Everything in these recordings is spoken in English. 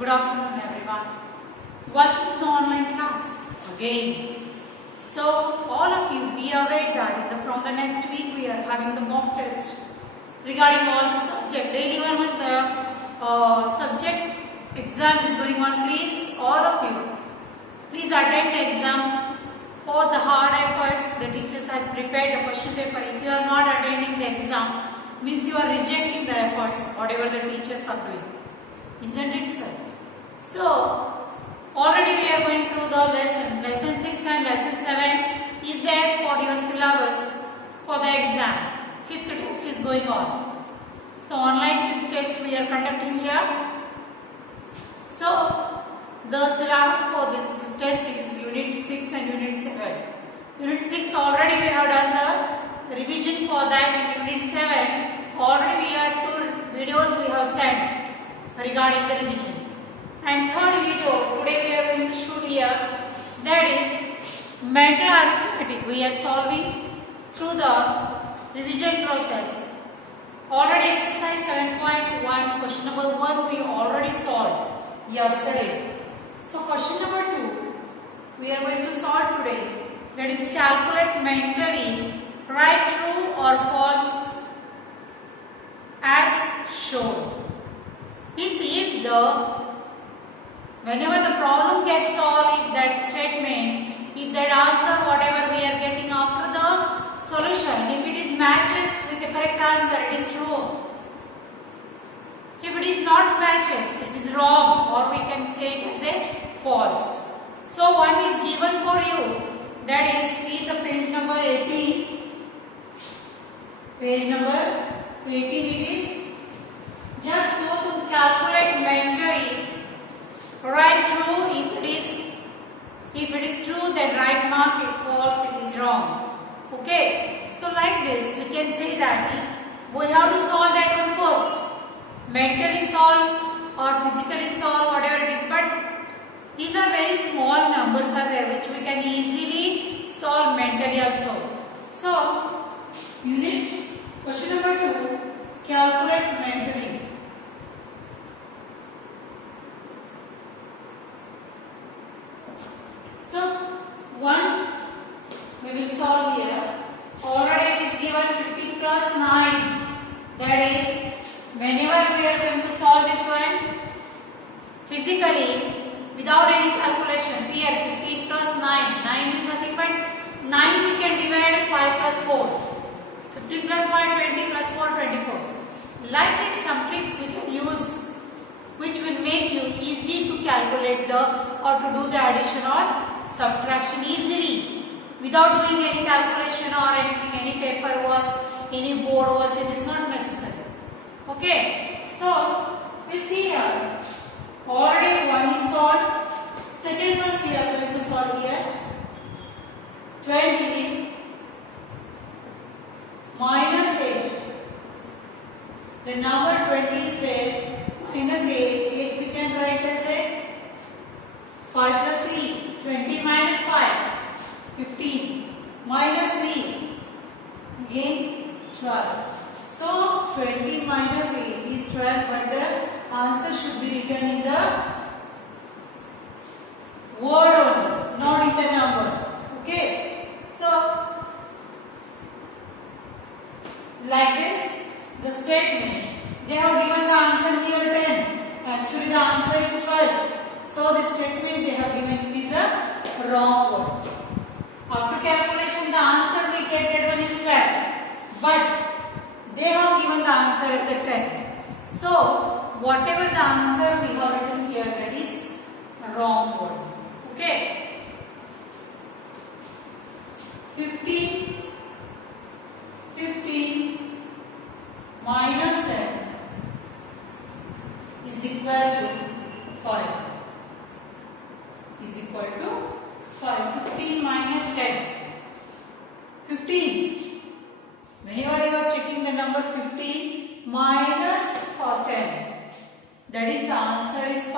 Good afternoon everyone. Welcome to the online class again. So all of you be aware that from the next week we are having the mock test regarding all the subject. Daily one with the subject exam is going on. Please, all of you, please attend the exam for the hard efforts. The teachers has prepared the question paper. If you are not attending the exam, means you are rejecting the efforts whatever the teachers are doing. Isn't it, sir? So, already we are going through the lesson. Lesson 6 and lesson 7 is there for your syllabus for the exam. Fifth test is going on. So, online fifth test we are conducting here. So, the syllabus for this test is Unit 6 and Unit 7. Unit 6 already we have done the revision for that. In Unit 7 already we have 2 videos we have sent regarding the revision. And third video today we are going to shoot here, that is mental arithmetic. We are solving through the revision process. Already exercise 7.1 question number 1 we already solved yesterday. So question number 2 we are going to solve today, that is calculate mentally, write true or false as shown. If whenever the problem gets solved, if that statement, if that answer whatever we are getting after the solution, if it is matches with the correct answer, it is true. If it is not matches, it is wrong, or we can say it as a false. So one is given for you, that is, see the page number 18. Page number 18 it is. Just go to calculate mentally, write true if it is true, then write mark, if false it is wrong. Okay, so like this we can say that we have to solve that one first, mentally solve or physically solve, whatever it is, but these are very small numbers are there which we can easily solve mentally also. So unit question number 2, calculate mentally. So, 1 we will solve here. Already it is given 15 plus 9. That is, whenever we are going to solve this one physically without any calculations, here 15 plus 9. 9 is nothing but 9 we can divide 5 plus 4. 15 plus 5, 20 plus 4, 24. Like it, some tricks we can use which will make you easy to calculate or to do the addition or subtraction easily without doing any calculation or anything, any paperwork, any board work. It is not necessary. Okay, so we'll see here. Already one is solved. Second one we are going to solve here. 20 minus 8. The number 20 is there. Minus 8. 8 we can write as a 5 plus 3. 20 minus 5, 15, minus 3, again 12. So 20 minus 8 is 12, but the answer should be written in the word only, not in the number. Okay, so like this, the statement, they have given the answer here 10, actually the answer is 12. So the statement they have given is a wrong one. After calculation the answer we get that one is 12. But they have given the answer as a 10. So whatever the answer we have written here, that is a wrong one. Okay. 15 minus 10 is equal to 5. Is equal to 5. 15 minus 10. 15. Whenever you are checking the number 15 minus 10, that is the answer is 5.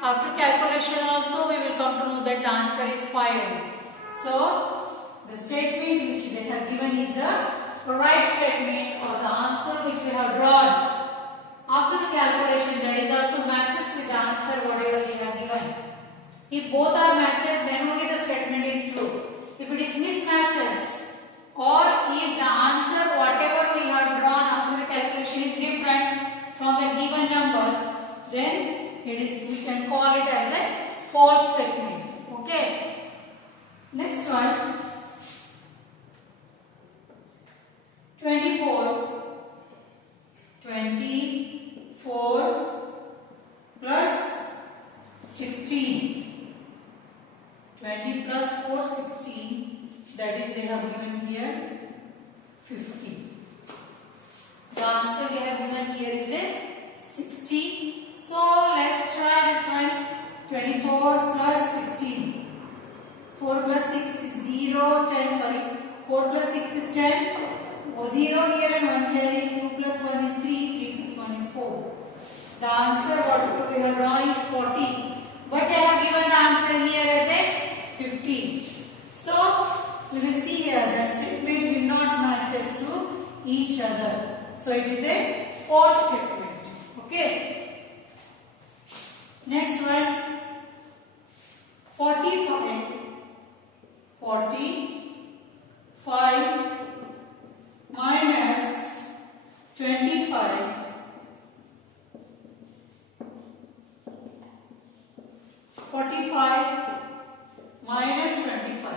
After calculation also we will come to know that the answer is 5. So the statement which they have given is a right statement, or the answer which we have drawn after the calculation, that is also matches with the answer If both are matches, then only the statement is true. If it is mismatches, or if the answer whatever we have drawn after the calculation is different from the given number, then we can call it as a false statement. Okay. Next one. 24 plus 16. 20 plus 4, 16. That is, they have given here 50. The answer they have given here is a 60. So let's try this one. 24 plus 16. 4 plus 6 is 0, 10, sorry. 4 plus 6 is 10. 0 here and 1 carry. 2 plus 1 is 3. 3 plus 1 is 4. The answer what we have drawn is 40. But they have given the answer here as a 50. So we will see here that statement will not match us to each other. So it is a false statement. Okay. Next one. 45 minus 25 minus 25.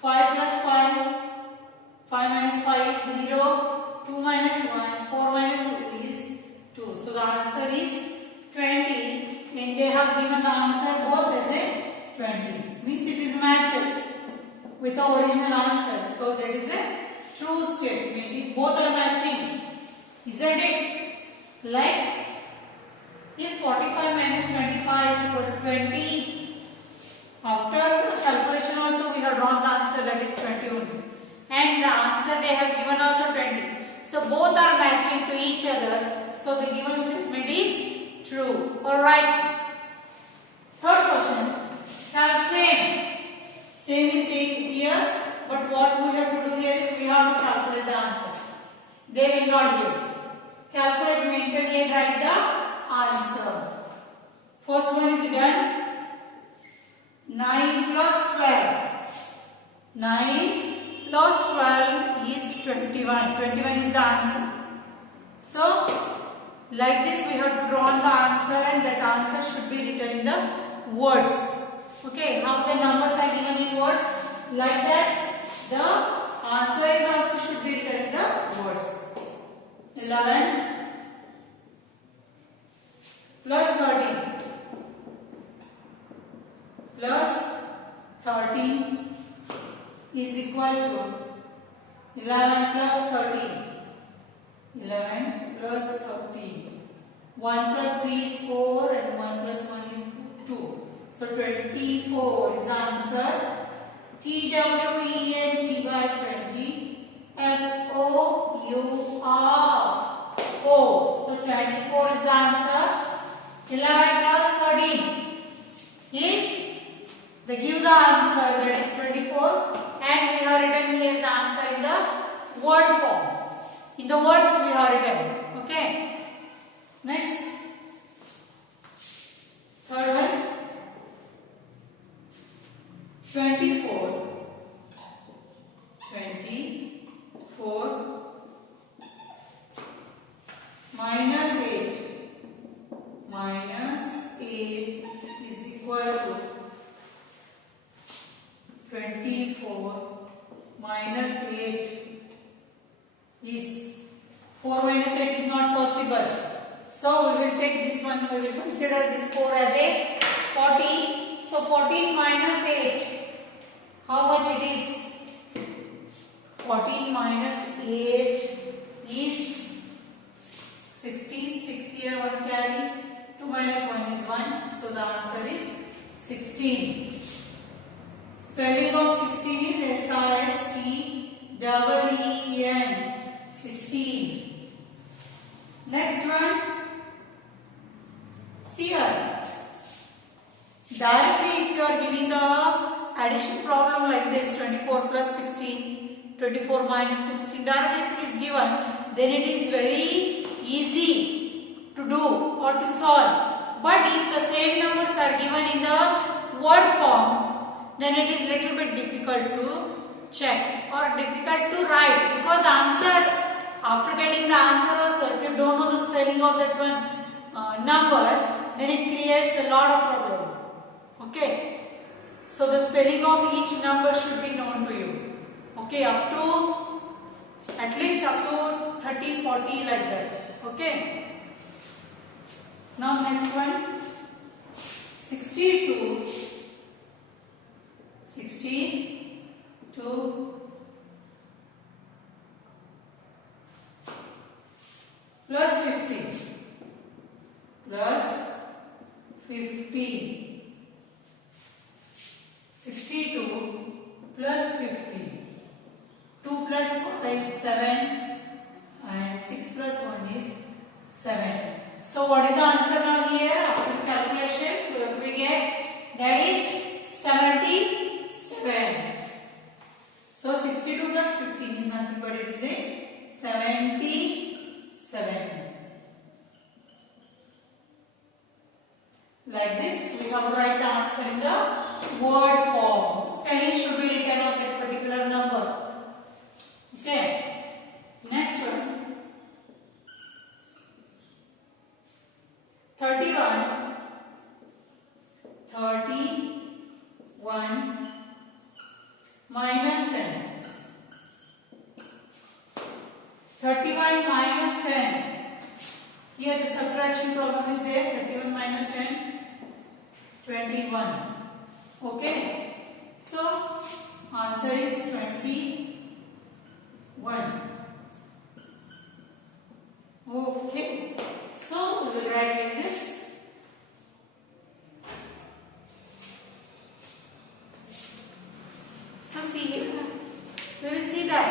5 plus 5. 5 minus 5 is 0. 2 minus 1. 4 minus 2 is 2. So the answer is 20. And they have given the answer both as a 20. Means it is matches with the original answer. So that is a true statement. If both are matching, isn't it? Like if 45 minus 25 is equal to 20, after calculation also we have drawn the answer, that is 20 only. And the answer they have given also 20. So both are matching to each other. So the given statement is true. Alright. Third question. Have same. Same is here. But what we have to do here is we have to calculate the answer. They will not give. Calculate mentally and write the answer. First one is done. 9 plus 12. 9 plus 12 is 21. 21 is the answer. So, like this we have drawn the answer and that answer should be written in the words. Okay, how the numbers are given in words? Like that, the answer is also should be written in the words. 11 plus 13 plus 13 is equal to 11 plus 13. 11 plus 13. 1 plus 3 is 4 and 1 plus 1 is 2. So 24 is the answer. TWENT by 20. FOUR 4. So 24 is the answer. 11 plus 13 is they give the answer, that is 24, and we have written here the answer in the word form. In the words we have written. Okay. Next. Third one. 24 minus 8 is equal to 24 minus 8 is 4 minus 8 is not possible. So we will take this one, we will consider this 4 as a 14. So 14 minus 8, how much it is? 14 minus 8 is 16. 6 here 1 carry. 2 minus 1 is 1. So the answer is 16. Spelling of 16 is SIXTEEN. 16. Next one. See here. Directly if you are giving the addition problem like this, 24 plus 16, 24 minus 16, directly if it is given, then it is very easy to do or to solve. But if the same numbers are given in the word form, then it is little bit difficult to check or difficult to write, because answer, after getting the answer also, if you don't know the spelling of that one number, then it creates a lot of problem. Okay, so the spelling of each number should be known to you. Okay, up to at least up to 30, 40 like that. Okay. Now next one, 62 plus 50 plus 50. 62 plus 50. 2 plus 4 is 7 and 6 plus 1 is 7. So what is the answer now here? After calculation, what we get? That is 77. So 62 plus 15 is nothing but it is a 77. Like this, we have to write the answer in the word form. Spelling should be written on that particular number. Okay. Next one. 31 minus 10. 31 minus 10. Here the subtraction problem is there. 31 minus 10. 21. Okay. So answer is 21. Okay. So we will write like this. So see here, we will see that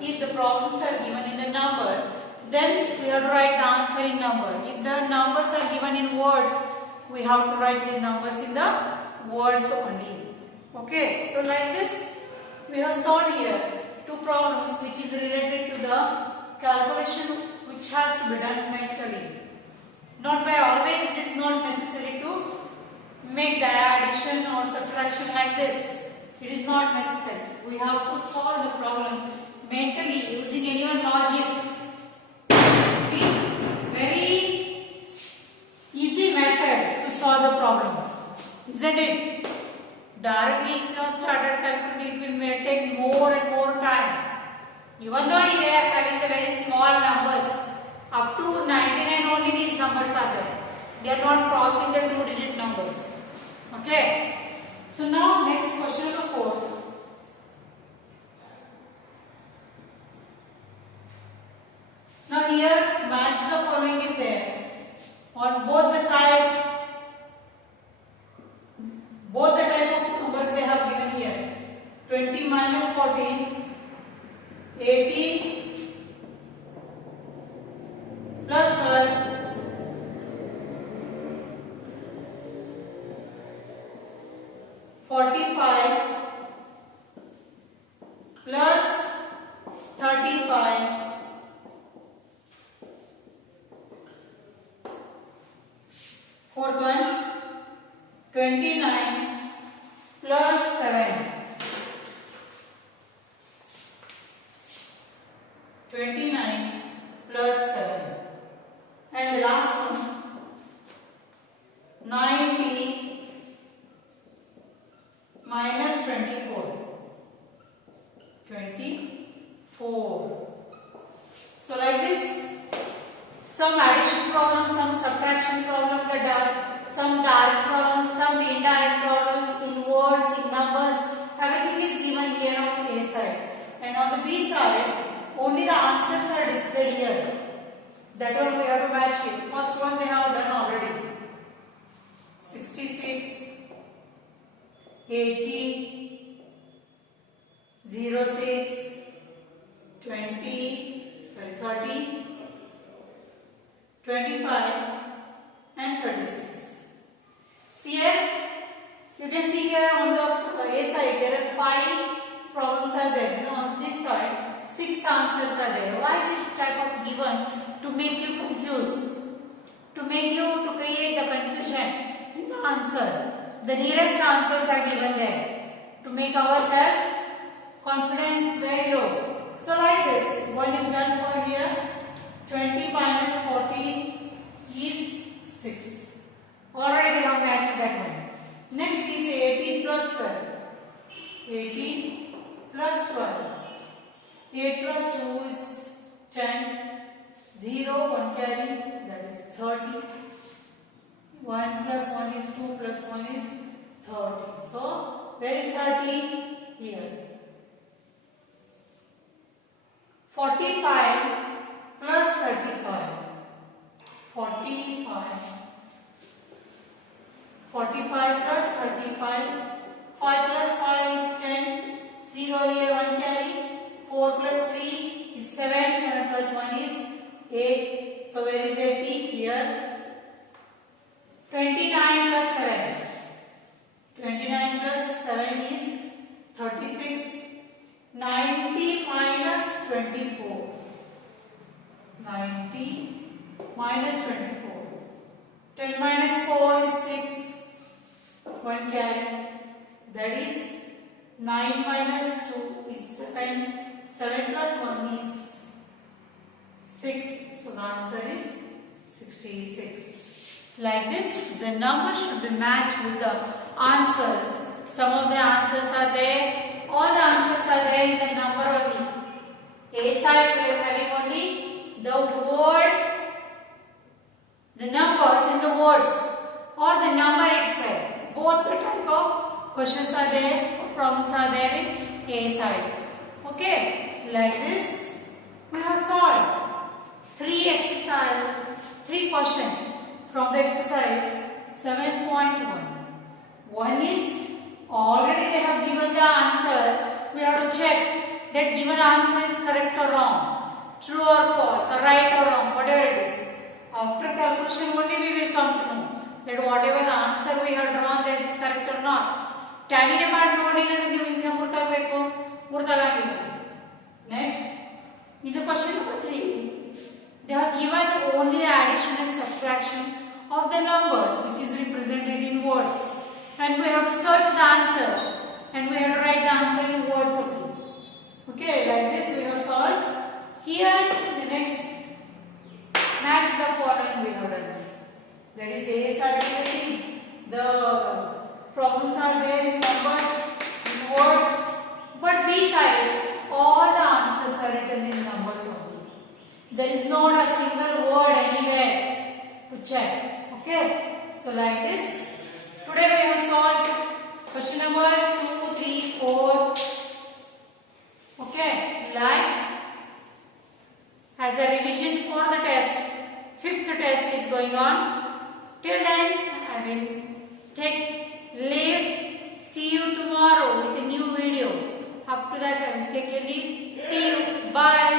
if the problems are given in a number, then we have to write the answer in number. If the numbers are given in words, we have to write the numbers in the words only. Okay, so like this, we have solved here two problems which is related to the calculation which has to be done mentally. Not by always, it is not necessary to make the addition or subtraction like this. It is not necessary. We have to solve the problem mentally using any one logic. It is very easy method to solve the problems, isn't it? Directly if you have started calculating, it will take more and more time. Even though you are having the very small numbers, up to 99 only these numbers are there. They are not crossing the 2-digit numbers. Okay. So now next question number 4. Now here match the following is there. On both the sides, both the type of numbers they have given here. 20 minus 14, 80 plus 12, 45 plus 35, 4th one, 29 plus 7, 29 plus 7, and the last one, 90 minus 24, 24. So like this, some addition problem, some subtraction problem, some direct problems, some indirect problems in words, in numbers, everything is given here on A side. And on the B side, only the answers are displayed here. That one we have to match it. First one they have done already. 66, 80, 06, 30, 25 and 36. See here, you can see here on the A side there are 5 problems are there. You know, on this side 6 answers are there. Why this type of given? To make you confused, to make you to create the confusion in the answer. the nearest answers are given there to make ourselves confidence very low. So like this, 1 is done for here. 20 minus 40 is 6. Already they have matched that one. Next is 18 plus 12. 18 plus 12. 8 plus 2 is 10. 0, 1 carry, that is 30. 1 plus 1 is 2 plus 1 is 30. So, where is 30? Here. 45 plus 35. 45. 45 plus 35. 5 plus 5 is 10. 0 here, 1 carry. 4 plus 3 is 7. 7 plus 1 is 8. So, where is 80? Here. 29 plus 7. 29 plus 7 is 36. 90 minus 24. 90 minus 24. 10 minus 4 is 6. 1 carry. That is 9 minus 2 is 7. 7 plus 1 is 6. So the answer is 66. Like this, the numbers should be matched with the answers. Some of the answers are there. All the answers are there in the number only. A side we are having only the word, the numbers in the words or the number itself. Both the type of questions are there or problems are there in A side. Okay, like this we have solved 3 questions from the exercise 7.1. One is already they have given the answer. We have to check that given answer is correct or wrong, true or false, or right or wrong, whatever it is. After calculation only we will come to know that whatever the answer we have drawn that is correct or not. Tally part ನೋಡಿಲ್ಲ ಅಂದ್ರೆ ನೀವು ಇಂಗೆ ಗುರ್ತಾಗಬೇಕು, ಗುರ್ತಾಗಂಗಿಲ್ಲ. Next, in the question number 3, they have given only the addition and subtraction of the numbers which is represented in words, and we have to search the answer and we have to write the answer in words only. Okay, like this we have solved. Here the next match the following we have done. That is A side we have seen. The problems are there in numbers, in words, but B side all the answers are written in numbers only. There is not a single word anywhere to check. Okay, so like this, today we have solved question number 2, 3, 4. Okay, like as a revision for the test, 5th test is going on. Till then, I will take leave. See you tomorrow with a new video. Up to that, I will take a leave. See you. Bye.